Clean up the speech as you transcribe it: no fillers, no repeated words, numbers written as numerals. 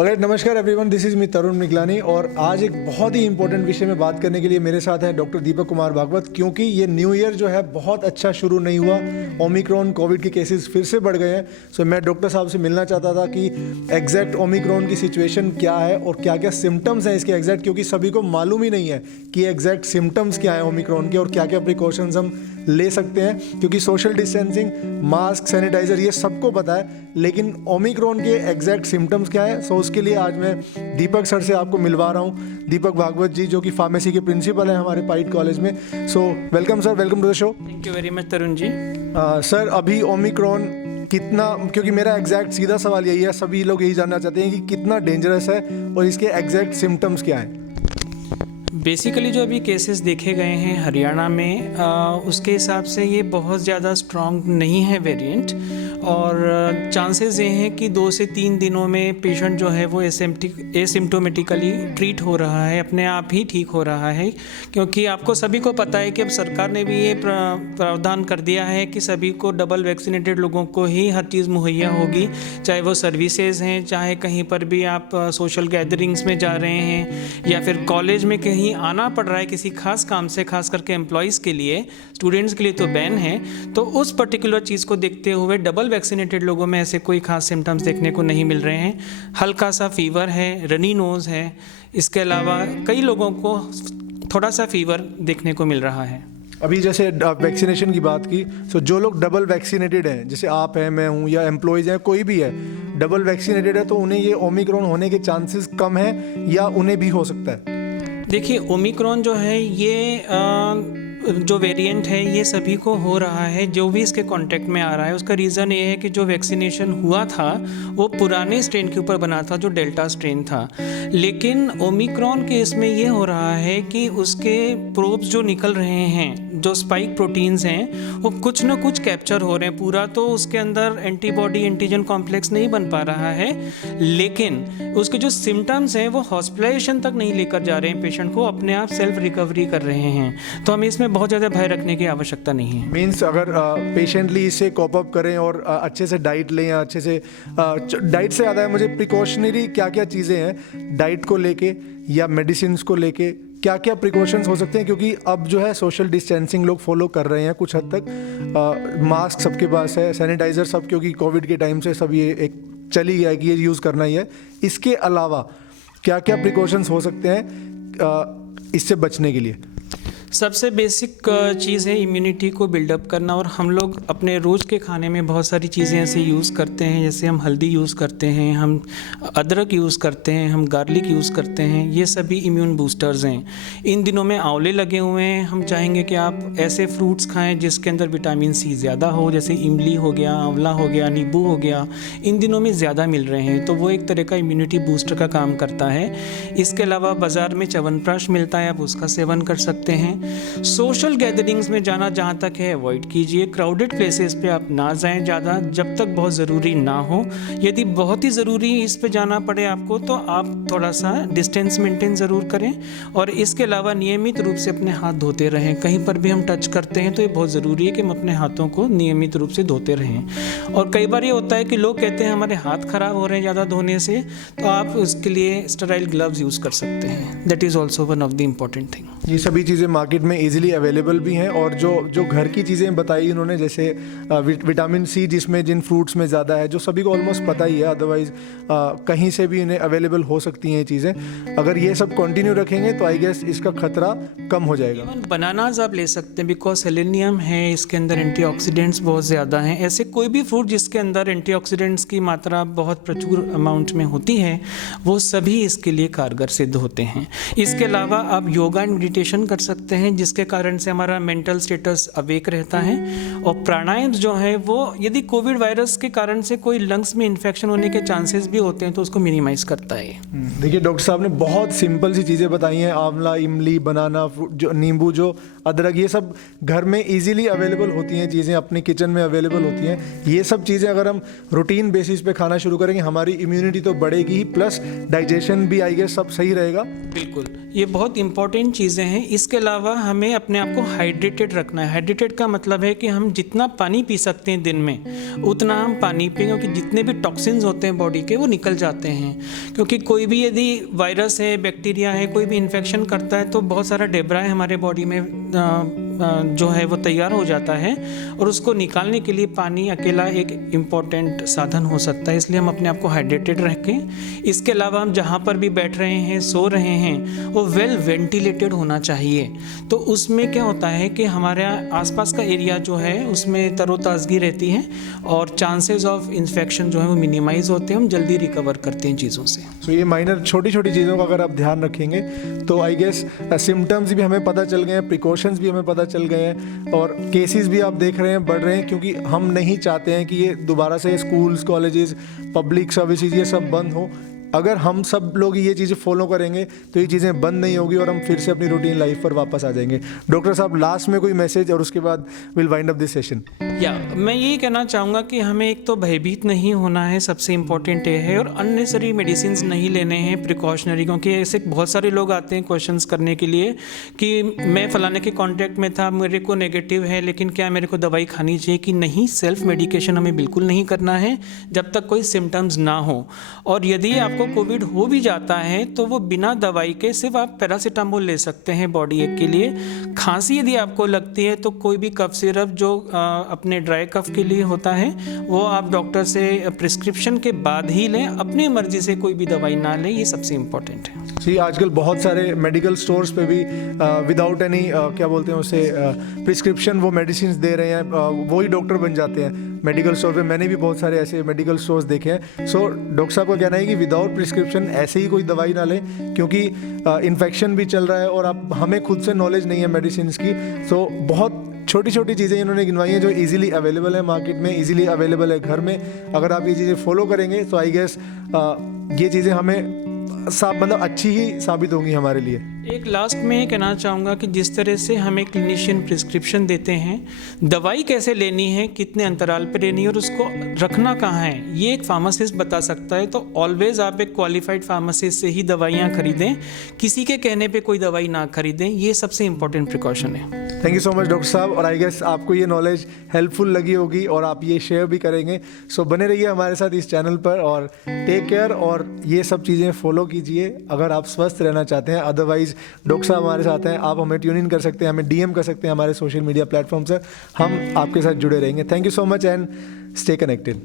Alright, नमस्कार everyone, this is me तरुण निगलानी और आज एक बहुत ही इंपॉर्टेंट विषय में बात करने के लिए मेरे साथ है डॉक्टर दीपक कुमार भागवत। क्योंकि ये न्यू ईयर जो है बहुत अच्छा शुरू नहीं हुआ, ओमिक्रॉन कोविड के केसेस फिर से बढ़ गए हैं। सो मैं डॉक्टर साहब से मिलना चाहता था कि एग्जैक्ट ओमिक्रॉन की सिचुएशन क्या है और क्या क्या सिम्टम्स हैं इसके एग्जैक्ट, क्योंकि सभी को मालूम ही नहीं है कि एग्जैक्ट सिम्टम्स क्या है ओमिक्रॉन के और क्या क्या प्रिकॉशंस हम ले सकते हैं। क्योंकि सोशल डिस्टेंसिंग, मास्क, सैनिटाइजर ये सबको पता है, लेकिन ओमिक्रॉन के एग्जैक्ट सिम्टम्स क्या है। सो उसके लिए आज मैं दीपक सर से आपको मिलवा रहा हूँ। दीपक भागवत जी जो कि फार्मेसी के प्रिंसिपल हैं हमारे पाइट कॉलेज में। So welcome sir, welcome to the show. Thank you very much Tarun ji. Sir, अभी ओमिक्रॉन कितना, क्योंकि मेरा एग्जैक्ट सीधा सवाल यही है, सभी लोग यही जानना चाहते हैं कि कितना डेंजरस है और इसके एग्जैक्ट सिम्टम्स क्या हैं। बेसिकली जो अभी केसेस देखे गए हैं हरियाणा में, उसके हिसाब से ये बहुत ज़्यादा स्ट्रॉन्ग नहीं है वेरिएंट, और चांसेस ये हैं कि 2 से 3 दिनों में पेशेंट जो है वो एसिम्टोमेटिकली ट्रीट हो रहा है, अपने आप ही ठीक हो रहा है। क्योंकि आपको सभी को पता है कि अब सरकार ने भी ये प्रावधान कर दिया है कि सभी को डबल वैक्सीनेटेड लोगों को ही हर चीज़ मुहैया होगी, चाहे वो सर्विसेज हैं, चाहे कहीं पर भी आप सोशल गैदरिंग्स में जा रहे हैं या फिर कॉलेज में कहीं आना पड़ रहा है किसी खास काम से, खास करके एम्प्लॉयज़ के लिए, स्टूडेंट्स के लिए तो बैन है। तो उस पर्टिकुलर चीज़ को देखते हुए डबल वैक्सीनेटेड लोगों में ऐसे कोई खास सिम्टम्स देखने को नहीं मिल रहे हैं। हल्का सा फीवर है, रनी नोज़ है, इसके अलावा कई लोगों को थोड़ा सा फीवर देखने को मिल रहा है। अभी जैसे वैक्सीनेशन की बात की, सो जो लोग डबल वैक्सीनेटेड हैं, जैसे आप हैं, मैं हूँ, या एम्प्लॉयज़ हैं, कोई भी है डबल वैक्सीनेटेड है, तो उन्हें ये ओमिक्रॉन होने के चांसेस कम हैं या उन्हें भी हो सकता है? देखिए, ओमिक्रॉन जो है ये जो वेरिएंट है ये सभी को हो रहा है, जो भी इसके कांटेक्ट में आ रहा है। उसका रीज़न ये है कि जो वैक्सीनेशन हुआ था वो पुराने स्ट्रेन के ऊपर बना था, जो डेल्टा स्ट्रेन था। लेकिन ओमिक्रॉन के इसमें ये हो रहा है कि उसके प्रोब्स जो निकल रहे हैं, जो स्पाइक प्रोटीन्स हैं, वो कुछ ना कुछ कैप्चर हो रहे हैं। पूरा तो उसके अंदर एंटीबॉडी एंटीजन कॉम्प्लेक्स नहीं बन पा रहा है, लेकिन उसके जो सिम्टम्स हैं वो हॉस्पिटलाइजेशन तक नहीं लेकर जा रहे हैं पेशेंट को, अपने आप सेल्फ रिकवरी कर रहे हैं। तो हमें इसमें बहुत ज़्यादा भय रखने की आवश्यकता नहीं है। मीन्स अगर पेशेंटली इसे कॉप अप करें और अच्छे से डाइट लें, या अच्छे से डाइट से ज़्यादा है मुझे प्रिकॉशनरी क्या क्या चीज़ें हैं डाइट को लेके या मेडिसिन को लेके, क्या क्या प्रिकॉशंस हो सकते हैं। क्योंकि अब जो है सोशल डिस्टेंसिंग लोग फॉलो कर रहे हैं कुछ हद तक, मास्क सबके पास है, सैनिटाइज़र सब, क्योंकि कोविड के टाइम से सब ये एक चली गया है कि ये यूज़ करना ही है। इसके अलावा क्या क्या प्रिकॉशंस हो सकते हैं इससे बचने के लिए? सबसे बेसिक चीज़ है इम्यूनिटी को बिल्डअप करना, और हम लोग अपने रोज़ के खाने में बहुत सारी चीज़ें ऐसे यूज़ करते हैं, जैसे हम हल्दी यूज़ करते हैं, हम अदरक यूज़ करते हैं, हम गार्लिक यूज़ करते हैं। ये सभी इम्यून बूस्टर्स हैं। इन दिनों में आंवले लगे हुए हैं, हम चाहेंगे कि आप ऐसे फ्रूट्स खाएं जिसके अंदर विटामिन सी ज़्यादा हो, जैसे इमली हो गया, आंवला हो गया, नींबू हो गया। इन दिनों में ज़्यादा मिल रहे हैं, तो वो एक तरह का इम्यूनिटी बूस्टर का काम करता है। इसके अलावा बाज़ार में च्यवनप्राश मिलता है, आप उसका सेवन कर सकते हैं। सोशल गैदरिंग्स में जाना जहाँ तक है अवॉइड कीजिए। क्राउडेड प्लेसेस पे आप ना जाएं ज़्यादा, जब तक बहुत ज़रूरी ना हो। यदि बहुत ही ज़रूरी इस पे जाना पड़े आपको, तो आप थोड़ा सा डिस्टेंस मेंटेन ज़रूर करें, और इसके अलावा नियमित रूप से अपने हाथ धोते रहें। कहीं पर भी हम टच करते हैं तो ये बहुत ज़रूरी है कि हम अपने हाथों को नियमित रूप से धोते रहें। और कई बार ये होता है कि लोग कहते हैं हमारे हाथ ख़राब हो रहे हैं ज़्यादा धोने से, तो आप उसके लिए स्टेराइल ग्लव्स यूज़ कर सकते हैं। That is also one of the important thing. ये सभी चीज़ें मार्केट में इजीली अवेलेबल भी हैं, और जो घर की चीज़ें बताई उन्होंने, जैसे विटामिन सी जिसमें जिन फ्रूट्स में ज़्यादा है, जो सभी को ऑलमोस्ट पता ही है, अदरवाइज कहीं से भी इन्हें अवेलेबल हो सकती हैं ये चीज़ें। अगर ये सब कंटिन्यू रखेंगे तो आई गेस इसका खतरा कम हो जाएगा। बनानाज आप ले सकते हैं, बिकॉज सेलेनियम है इसके अंदर, एंटीऑक्सीडेंट्स बहुत ज़्यादा हैं। ऐसे कोई भी फ्रूट जिसके अंदर एंटीऑक्सीडेंट्स की मात्रा बहुत प्रचुर अमाउंट में होती है, वो सभी इसके लिए कारगर सिद्ध होते हैं। इसके अलावा आप योगा एंड मेडिटेशन कर सकते हैं, जिसके कारण से हमारा मेंटल स्टेटस अवेक रहता है। और प्राणायाम जो है वो, यदि कोविड वायरस के कारण से कोई लंग्स में इन्फेक्शन होने के चांसेस भी होते हैं तो उसको मिनिमाइज करता है। देखिए, डॉक्टर साहब ने बहुत सिंपल सी चीज़ें बताई हैं, आंवला, इमली, बनाना, जो नींबू, जो अदरक, ये सब घर में इजीली अवेलेबल होती हैं चीज़ें, अपने किचन में अवेलेबल होती हैं। ये सब चीज़ें अगर हम रूटीन बेसिस पे खाना शुरू करेंगे, हमारी इम्यूनिटी तो बढ़ेगी ही, प्लस डाइजेशन भी आई गेस सब सही रहेगा। बिल्कुल, ये बहुत इंपॉर्टेंट चीज़ें हैं। इसके अलावा अलावा हमें अपने आप को हाइड्रेटेड रखना है। हाइड्रेटेड का मतलब है कि हम जितना पानी पी सकते हैं दिन में उतना हम पानी पिएं, क्योंकि जितने भी टॉक्सिन्स होते हैं बॉडी के वो निकल जाते हैं। क्योंकि कोई भी यदि वायरस है, बैक्टीरिया है, कोई भी इन्फेक्शन करता है तो बहुत सारा डेब्रा है हमारे बॉडी में जो है वो तैयार हो जाता है, और उसको निकालने के लिए पानी अकेला एक इम्पॉर्टेंट साधन हो सकता है। इसलिए हम अपने आप को हाइड्रेटेड रखें। इसके अलावा हम जहाँ पर भी बैठ रहे हैं, सो रहे हैं, वो वेल वेंटिलेटेड होना चाहिए। तो उसमें क्या होता है कि हमारे आसपास का एरिया जो है उसमें तरोताज़गी रहती है और चांसेस ऑफ इन्फेक्शन जो है वो मिनिमाइज होते हैं, हम जल्दी रिकवर करते हैं चीज़ों से। तो ये माइनर छोटी छोटी चीज़ों का अगर आप ध्यान रखेंगे तो आई गेस सिम्टम्स भी हमें पता चल गए हैं, प्रिकॉशंस भी हमें पता चल गए हैं, और केसेस भी आप देख रहे हैं बढ़ रहे हैं, क्योंकि हम नहीं चाहते हैं कि ये दोबारा से स्कूल्स, कॉलेजेस, पब्लिक सर्विसेज ये सब बंद हो। अगर हम सब लोग ये चीज़ें फॉलो करेंगे तो ये चीज़ें बंद नहीं होगी और हम फिर से अपनी रूटीन लाइफ पर वापस आ जाएंगे। डॉक्टर साहब, लास्ट में कोई मैसेज और उसके बाद will wind up this session. मैं यही कहना चाहूँगा कि हमें एक तो भयभीत नहीं होना है, सबसे इम्पोर्टेंट ये है, और अननेसरी मेडिसिन नहीं लेने हैं, प्रिकॉशनरी। क्योंकि ऐसे बहुत सारे लोग आते हैं क्वेश्चंस करने के लिए कि मैं फलाने के कांटेक्ट में था, मेरे को नेगेटिव है, लेकिन क्या मेरे को दवाई खानी चाहिए कि नहीं। सेल्फ मेडिकेशन हमें बिल्कुल नहीं करना है जब तक कोई सिम्टम्स ना हो। और यदि आपको कोविड हो भी जाता है तो वो बिना दवाई के सिर्फ आप पैरासीटामोल ले सकते हैं बॉडी एक के लिए। खांसी यदि आपको लगती है तो कोई भी कफ सिरप जो अपने ड्राई कफ के लिए होता है वो आप डॉक्टर से प्रिस्क्रिप्शन के बाद ही लें, अपनी मर्जी से कोई भी दवाई ना लें, ये सबसे इम्पोर्टेंट है। जी, आजकल बहुत सारे मेडिकल स्टोर्स पे भी विदाउट एनी क्या बोलते हैं उसे प्रिस्क्रिप्शन वो मेडिसिन दे रहे हैं, वही डॉक्टर बन जाते हैं मेडिकल स्टोर पे। मैंने भी बहुत सारे ऐसे मेडिकल स्टोर्स देखे हैं। सो डॉक्टर साहब का कहना है कि विदाउट प्रिस्क्रिप्शन ऐसे ही कोई दवाई ना लें, क्योंकि इन्फेक्शन भी चल रहा है और आप हमें खुद से नॉलेज नहीं है मेडिसिन की। सो बहुत छोटी छोटी चीज़ें इन्होंने गिनवाई हैं जो इजीली अवेलेबल है मार्केट में, इजीली अवेलेबल है घर में। अगर आप ये चीज़ें फॉलो करेंगे तो आई गेस ये चीज़ें हमें मतलब अच्छी ही साबित होंगी हमारे लिए। एक लास्ट में ये कहना चाहूँगा कि जिस तरह से हमें क्लिनिशियन प्रिस्क्रिप्शन देते हैं, दवाई कैसे लेनी है, कितने अंतराल पर लेनी है और उसको रखना कहाँ है, ये एक फार्मासिस्ट बता सकता है। तो ऑलवेज आप एक क्वालिफाइड फार्मासिस्ट से ही दवाइयाँ खरीदें, किसी के कहने पे कोई दवाई ना खरीदें, ये सबसे इम्पोर्टेंट प्रिकॉशन है। Thank you so much doctor साहब, और आई गेस आपको ये नॉलेज हेल्पफुल लगी होगी और आप ये शेयर भी करेंगे। सो बने रहिए हमारे साथ इस चैनल पर और टेक केयर, और ये सब चीज़ें फॉलो कीजिए अगर आप स्वस्थ रहना चाहते हैं। अदरवाइज डॉक्टर साहब हमारे साथ हैं, आप हमें ट्यून इन कर सकते हैं, हमें DM कर सकते हैं हमारे सोशल मीडिया प्लेटफॉर्म से, हम आपके साथ जुड़े रहेंगे। Thank you so much and stay connected.